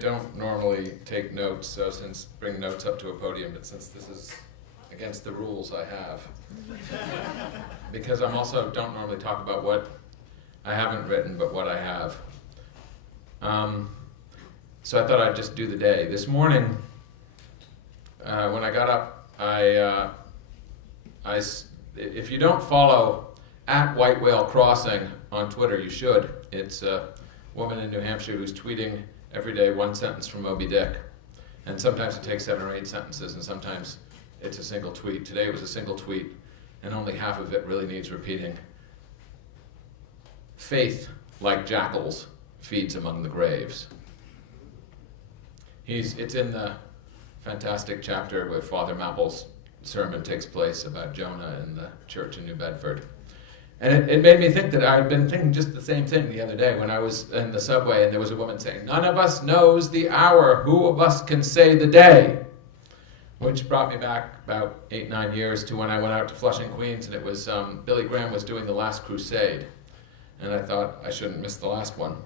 don't normally take notes, so bring notes up to a podium, but since this is against the rules, I have. Because I'm also don't normally talk about what I haven't written, but what I have. So I thought I'd just do the day. This morning, when I got up, if you don't follow @White Whale Crossing on Twitter, you should. It's a woman in New Hampshire who's tweeting every day one sentence from Moby Dick. And sometimes it takes 7 or 8 sentences, and sometimes it's a single tweet. Today it was a single tweet, and only half of it really needs repeating. Faith, like jackals, feeds among the graves. It's in the fantastic chapter where Father Mapple's sermon takes place about Jonah in the church in New Bedford. And it made me think that I'd been thinking just the same thing the other day when I was in the subway and there was a woman saying, "None of us knows the hour, who of us can say the day?" Which brought me back about 8-9 years to when I went out to Flushing, Queens, and it was Billy Graham was doing The Last Crusade. And I thought I shouldn't miss the last one.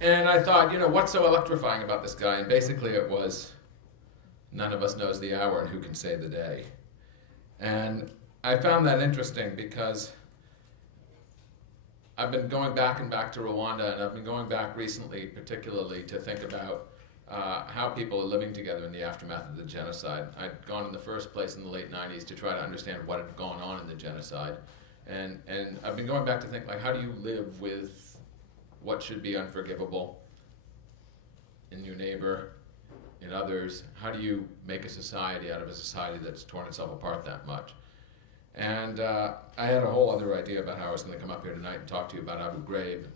And I thought, what's so electrifying about this guy? And basically it was, none of us knows the hour and who can say the day. And I found that interesting because I've been going back and back to Rwanda, and I've been going back recently particularly to think about how people are living together in the aftermath of the genocide. I'd gone in the first place in the late 90s to try to understand what had gone on in the genocide. And I've been going back to think, how do you live with what should be unforgivable in your neighbor, in others? How do you make a society out of a society that's torn itself apart that much? And I had a whole other idea about how I was going to come up here tonight and talk to you about Abu Ghraib,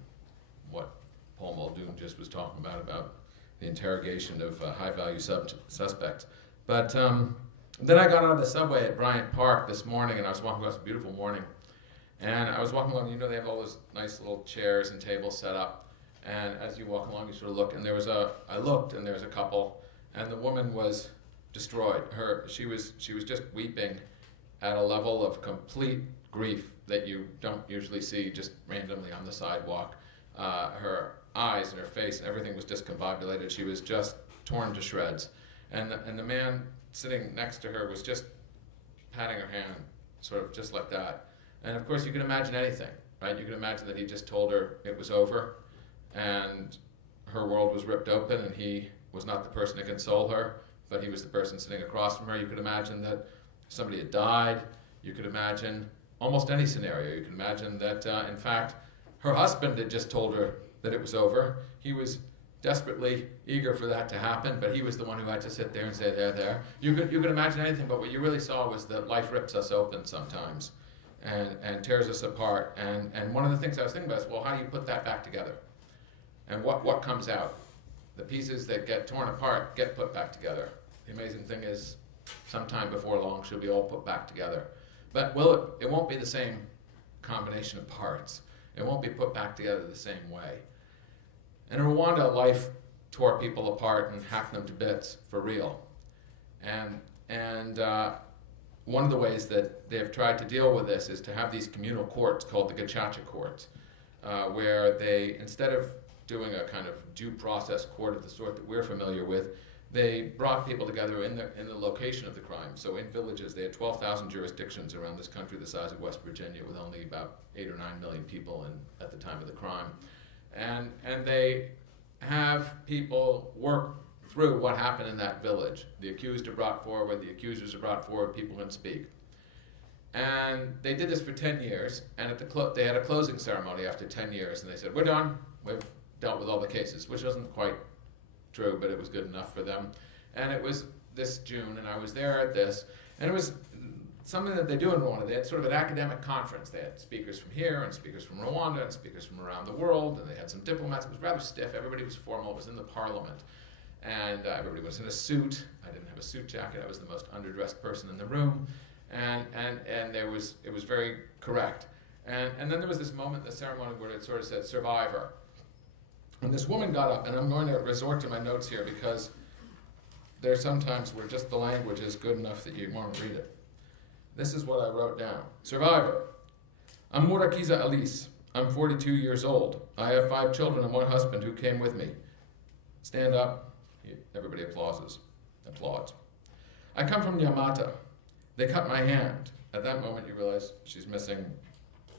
what Paul Muldoon just was talking about the interrogation of high-value suspects. But then I got out of the subway at Bryant Park this morning, and I was walking across a beautiful morning. And I was walking along, they have all those nice little chairs and tables set up. And as you walk along, you sort of look, and I looked, and there was a couple, and the woman was destroyed. She was just weeping at a level of complete grief that you don't usually see just randomly on the sidewalk. Her eyes and her face and everything was discombobulated. She was just torn to shreds. And the man sitting next to her was just patting her hand, sort of just like that. And of course you can imagine anything, right? You can imagine that he just told her it was over and her world was ripped open and he was not the person to console her, but he was the person sitting across from her. You could imagine that somebody had died. You could imagine almost any scenario. You could imagine that, in fact, her husband had just told her that it was over. He was desperately eager for that to happen, but he was the one who had to sit there and say, there. You could imagine anything, but what you really saw was that life rips us open sometimes and tears us apart. And one of the things I was thinking about is, well, how do you put that back together? And what comes out? The pieces that get torn apart get put back together. The amazing thing is, sometime before long, she'll be all put back together. But it won't be the same combination of parts. It won't be put back together the same way. And in Rwanda, life tore people apart and hacked them to bits for real. And one of the ways that they've tried to deal with this is to have these communal courts called the Gacaca courts, where they, instead of doing a kind of due process court of the sort that we're familiar with, they brought people together in the location of the crime. So in villages, they had 12,000 jurisdictions around this country the size of West Virginia, with only about 8 or 9 million people at the time of the crime. And they have people work through what happened in that village. The accused are brought forward, the accusers are brought forward, people can speak. And they did this for 10 years, and they had a closing ceremony after 10 years, and they said, "We're done, we've dealt with all the cases," which wasn't quite true, but it was good enough for them. And it was this June, and I was there at this, and it was something that they do in Rwanda. They had sort of an academic conference. They had speakers from here, and speakers from Rwanda, and speakers from around the world, and they had some diplomats. It was rather stiff. Everybody was formal. It was in the parliament. And everybody was in a suit. I didn't have a suit jacket. I was the most underdressed person in the room. And it was very correct. And then there was this moment in the ceremony where it sort of said, "Survivor." And this woman got up, and I'm going to resort to my notes here because there's sometimes where just the language is good enough that you want to read it. This is what I wrote down. "Survivor. Amurakiza Alice, I'm 42 years old. I have 5 children and 1 husband who came with me. Stand up. Everybody applauds. I come from Nyamata. They cut my hand. At that moment, you realize she's missing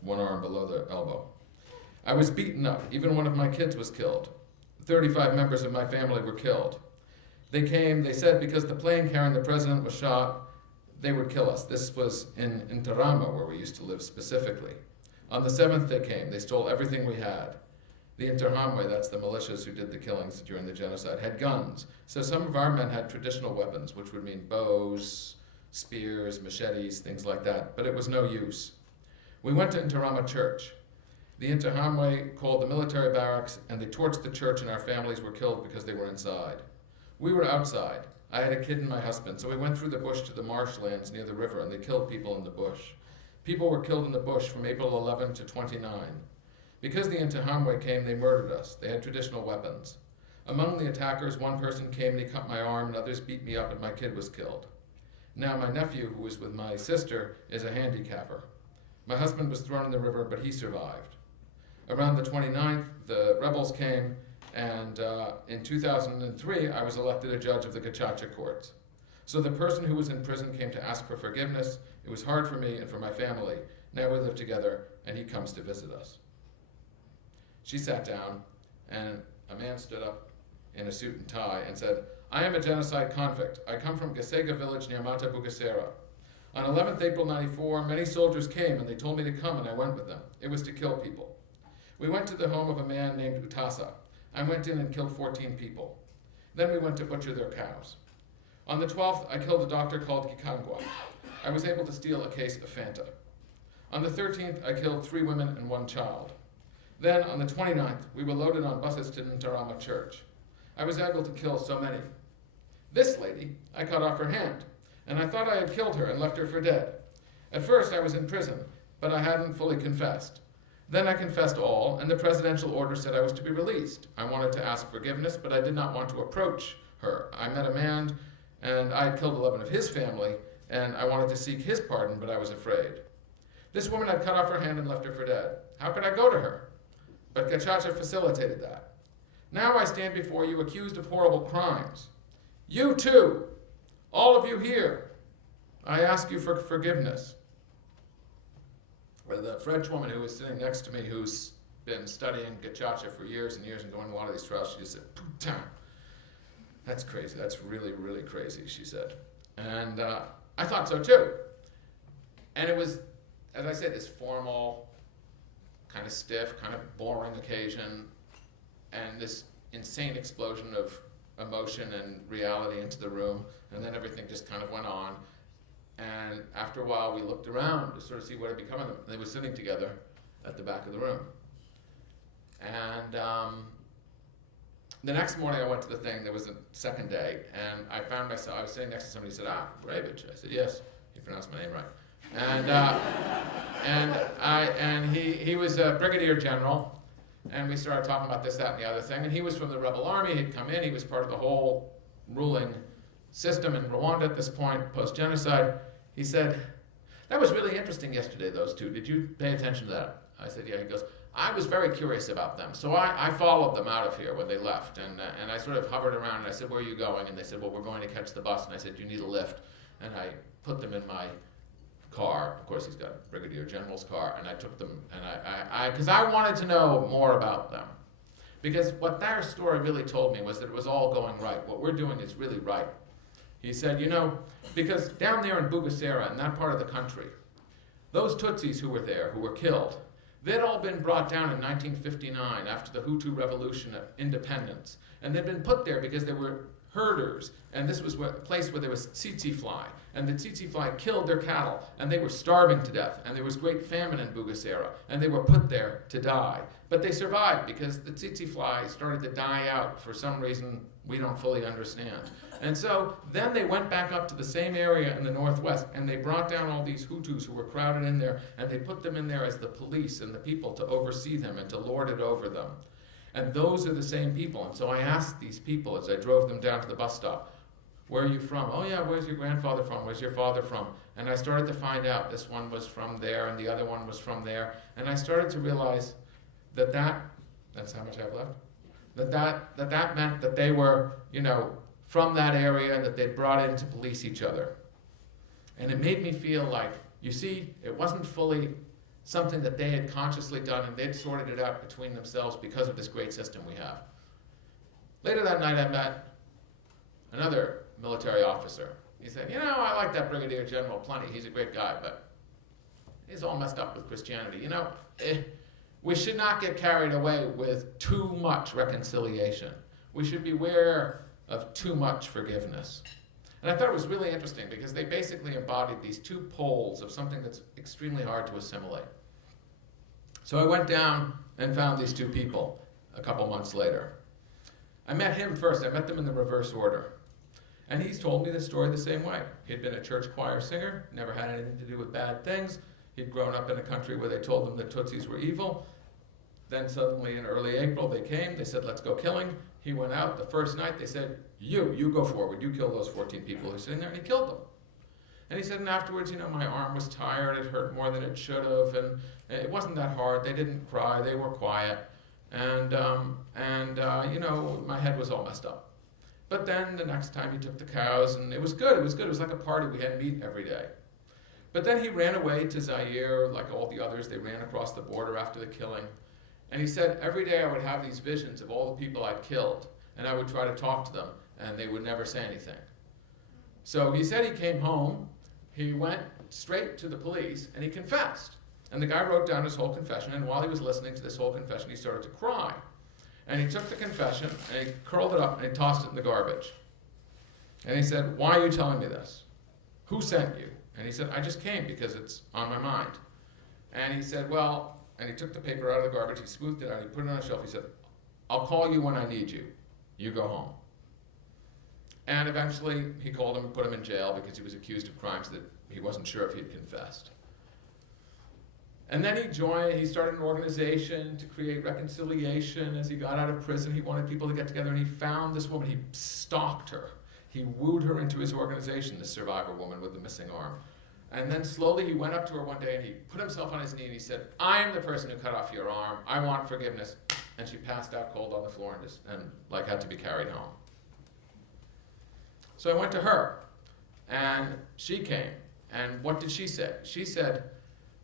1 arm below the elbow. I was beaten up. Even one of my kids was killed. 35 members of my family were killed. They came, they said because the plane carrying the president was shot, they would kill us. This was in Ntarama, where we used to live specifically. On the 7th they came. They stole everything we had. The Interahamwe, that's the militias who did the killings during the genocide, had guns. So some of our men had traditional weapons, which would mean bows, spears, machetes, things like that, but it was no use. We went to Ntarama Church. The Interahamwe called the military barracks, and they torched the church, and our families were killed because they were inside. We were outside. I had a kid and my husband, so we went through the bush to the marshlands near the river, and they killed people in the bush. People were killed in the bush from April 11 to 29. Because the Interahamwe came, they murdered us. They had traditional weapons. Among the attackers, one person came and he cut my arm, and others beat me up, and my kid was killed. Now my nephew, who was with my sister, is a handicapper. My husband was thrown in the river, but he survived. Around the 29th, the rebels came, and in 2003, I was elected a judge of the Gacaca courts. So the person who was in prison came to ask for forgiveness. It was hard for me and for my family. Now we live together, and he comes to visit us. She sat down, and a man stood up in a suit and tie and said, I am a genocide convict. I come from Gasega village near Mata Bugesera. On 11th April 94, many soldiers came, and they told me to come, and I went with them. It was to kill people. We went to the home of a man named Utasa. I went in and killed 14 people. Then we went to butcher their cows. On the 12th, I killed a doctor called Kikangwa. I was able to steal a case of Fanta. On the 13th, I killed 3 women and 1 child. Then, on the 29th, we were loaded on buses to Ntarama Church. I was able to kill so many. This lady, I cut off her hand, and I thought I had killed her and left her for dead. At first, I was in prison, but I hadn't fully confessed. Then I confessed all, and the presidential order said I was to be released. I wanted to ask forgiveness, but I did not want to approach her. I met a man, and I had killed 11 of his family, and I wanted to seek his pardon, but I was afraid. This woman had cut off her hand and left her for dead. How could I go to her? But Gacaca facilitated that. Now I stand before you accused of horrible crimes. You too, all of you here, I ask you for forgiveness. The French woman who was sitting next to me, who's been studying Gacaca for years and years and going to a lot of these trials, she just said, Putain. That's crazy. That's really, really crazy, she said. And I thought so too. And it was, as I said, this formal, kind of stiff, kind of boring occasion, and this insane explosion of emotion and reality into the room, and then everything just kind of went on. And after a while, we looked around to sort of see what had become of them. And they were sitting together at the back of the room. And the next morning, I went to the thing. There was a second day, and I found myself, I was sitting next to somebody who said, Gourevitch. I said, yes, you pronounced my name right. And he was a brigadier general, and we started talking about this, that, and the other thing. And he was from the rebel army. He'd come in. He was part of the whole ruling system in Rwanda at this point, post-genocide. He said, that was really interesting yesterday, those two. Did you pay attention to that? I said, yeah. He goes, I was very curious about them. So I followed them out of here when they left. And I sort of hovered around, and I said, where are you going? And they said, well, we're going to catch the bus. And I said, you need a lift. And I put them in my car. Of course, he's got a brigadier general's car. And I took them, and because I wanted to know more about them. Because what their story really told me was that it was all going right. What we're doing is really right. He said, because down there in Bugesera, in that part of the country, those Tutsis who were there, who were killed, they'd all been brought down in 1959 after the Hutu Revolution of Independence. And they'd been put there because they were herders, and this was a place where there was tsetse fly, and the tsetse fly killed their cattle, and they were starving to death, and there was great famine in Bugesera, and they were put there to die. But they survived because the tsetse fly started to die out for some reason we don't fully understand. And so then they went back up to the same area in the northwest, and they brought down all these Hutus who were crowded in there, and they put them in there as the police and the people to oversee them and to lord it over them. And those are the same people. And so I asked these people as I drove them down to the bus stop, where are you from? Oh yeah, where's your grandfather from? Where's your father from? And I started to find out this one was from there and the other one was from there. And I started to realize that's how much I have left, that meant that they were, from that area, that they brought in to police each other. And it made me feel like, you see, it wasn't fully something that they had consciously done, and they'd sorted it out between themselves because of this great system we have. Later that night, I met another military officer. He said, I like that Brigadier General plenty. He's a great guy, but he's all messed up with Christianity. We should not get carried away with too much reconciliation. We should beware of too much forgiveness. And I thought it was really interesting because they basically embodied these two poles of something that's extremely hard to assimilate. So I went down and found these two people a couple months later. I met him first. I met them in the reverse order. And he's told me the story the same way. He'd been a church choir singer, never had anything to do with bad things. He'd grown up in a country where they told him that Tutsis were evil. Then suddenly in early April they came, they said, let's go killing. He went out. The first night they said, you go forward, you kill those 14 people who are sitting there, and he killed them. And he said, and afterwards, my arm was tired, it hurt more than it should have, and it wasn't that hard, they didn't cry, they were quiet, and my head was all messed up. But then the next time he took the cows, and it was good, it was like a party, we had meat every day. But then he ran away to Zaire, like all the others, they ran across the border after the killing. And he said, every day I would have these visions of all the people I'd killed, and I would try to talk to them, and they would never say anything. So he said he came home, he went straight to the police, and he confessed. And the guy wrote down his whole confession, and while he was listening to this whole confession, he started to cry. And he took the confession, and he curled it up, and he tossed it in the garbage. And he said, why are you telling me this? Who sent you? And he said, I just came because it's on my mind. And he said, well, and he took the paper out of the garbage, he smoothed it out, he put it on a shelf, he said, I'll call you when I need you. You go home. And eventually he called him and put him in jail because he was accused of crimes that he wasn't sure if he'd confessed. And then he started an organization to create reconciliation. As he got out of prison, he wanted people to get together, and he found this woman, he stalked her. He wooed her into his organization, this survivor woman with the missing arm. And then slowly he went up to her one day and he put himself on his knee and he said, I am the person who cut off your arm. I want forgiveness. And she passed out cold on the floor and had to be carried home. So I went to her, and she came. And what did she say? She said,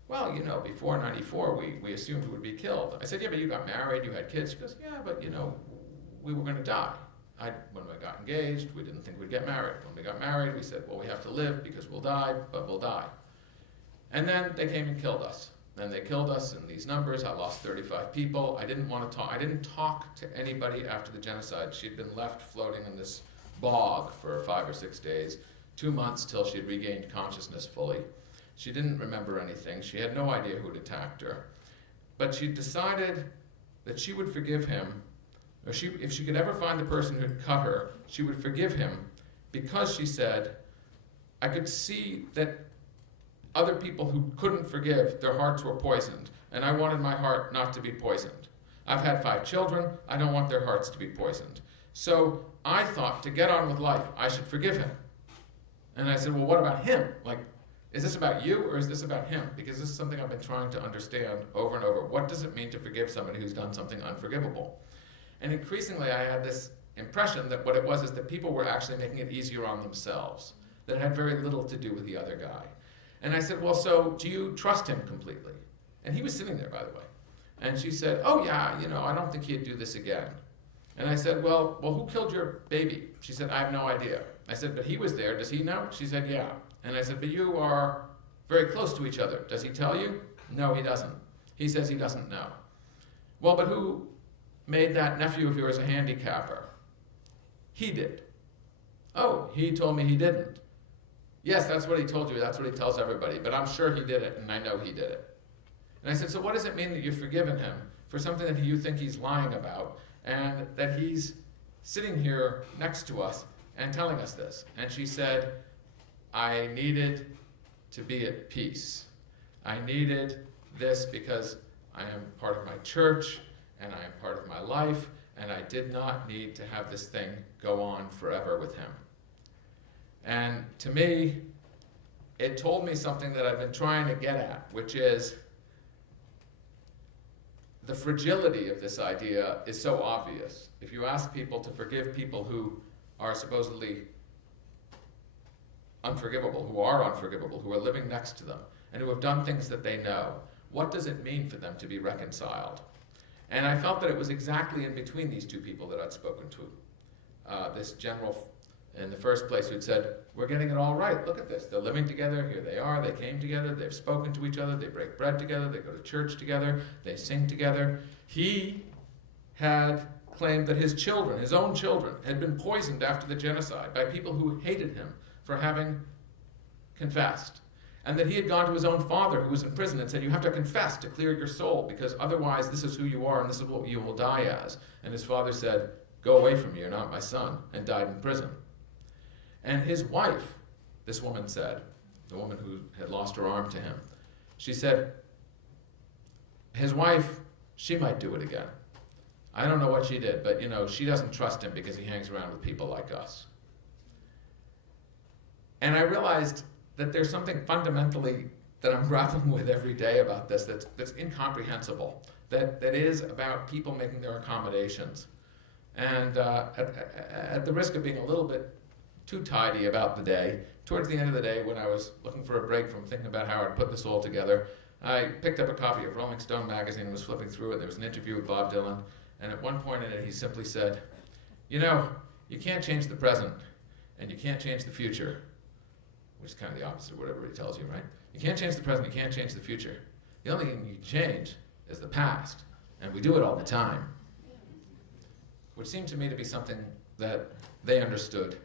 well, before 94, we assumed we would be killed. I said, yeah, but you got married, you had kids. She goes, yeah, but we were going to die. When we got engaged, we didn't think we'd get married. When we got married, we said, well, we have to live because we'll die, but we'll die. And then they came and killed us. And they killed us in these numbers. I lost 35 people. I didn't want to talk. I didn't talk to anybody after the genocide. She'd been left floating in this bog for 5 or 6 days, 2 months till she'd regained consciousness fully. She didn't remember anything. She had no idea who'd attacked her. But she decided that she would forgive him, or if she could ever find the person who'd cut her, she would forgive him because, she said, I could see that other people who couldn't forgive, their hearts were poisoned, and I wanted my heart not to be poisoned. I've had 5 children, I don't want their hearts to be poisoned. So I thought, to get on with life, I should forgive him. And I said, well, what about him? Is this about you or is this about him? Because this is something I've been trying to understand over and over. What does it mean to forgive somebody who's done something unforgivable? And increasingly I had this impression that what it was is that people were actually making it easier on themselves, that it had very little to do with the other guy. And I said, well, so do you trust him completely? And he was sitting there, by the way. And she said, oh yeah, I don't think he'd do this again. And I said, well, who killed your baby? She said, I have no idea. I said, but he was there, does he know? She said, yeah. And I said, but you are very close to each other. Does he tell you? No, he doesn't. He says he doesn't know. Well, but who made that nephew of yours a handicapper? He did. Oh, he told me he didn't. Yes, that's what he told you. That's what he tells everybody. But I'm sure he did it, and I know he did it. And I said, so what does it mean that you've forgiven him for something that you think he's lying about, and that he's sitting here next to us and telling us this? And she said, I needed to be at peace. I needed this because I am part of my church, and I am part of my life, and I did not need to have this thing go on forever with him. And to me, it told me something that I've been trying to get at, which is the fragility of this idea is so obvious. If you ask people to forgive people who are supposedly unforgivable, who are living next to them, and who have done things that they know, what does it mean for them to be reconciled? And I felt that it was exactly in between these two people that I'd spoken to. This general in the first place who'd said, we're getting it all right, look at this. They're living together, here they are, they came together, they've spoken to each other, they break bread together, they go to church together, they sing together. He had claimed that his children, his own children, had been poisoned after the genocide by people who hated him for having confessed. And that he had gone to his own father who was in prison and said, you have to confess to clear your soul, because otherwise this is who you are and this is what you will die as. And his father said, go away from me, you're not my son, and died in prison. And his wife, this woman said, the woman who had lost her arm to him, she said, his wife, she might do it again. I don't know what she did, but she doesn't trust him because he hangs around with people like us. And I realized that there's something fundamentally that I'm grappling with every day about this that's incomprehensible, that is about people making their accommodations. And at the risk of being a little bit too tidy about the day, towards the end of the day when I was looking for a break from thinking about how I'd put this all together, I picked up a copy of Rolling Stone magazine and was flipping through it. There was an interview with Bob Dylan, and at one point in it he simply said, you can't change the present and you can't change the future, which is kind of the opposite of what everybody tells you, right? You can't change the present, you can't change the future. The only thing you can change is the past, and we do it all the time. Which seemed to me to be something that they understood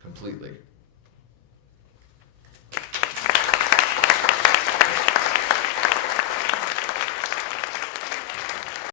completely.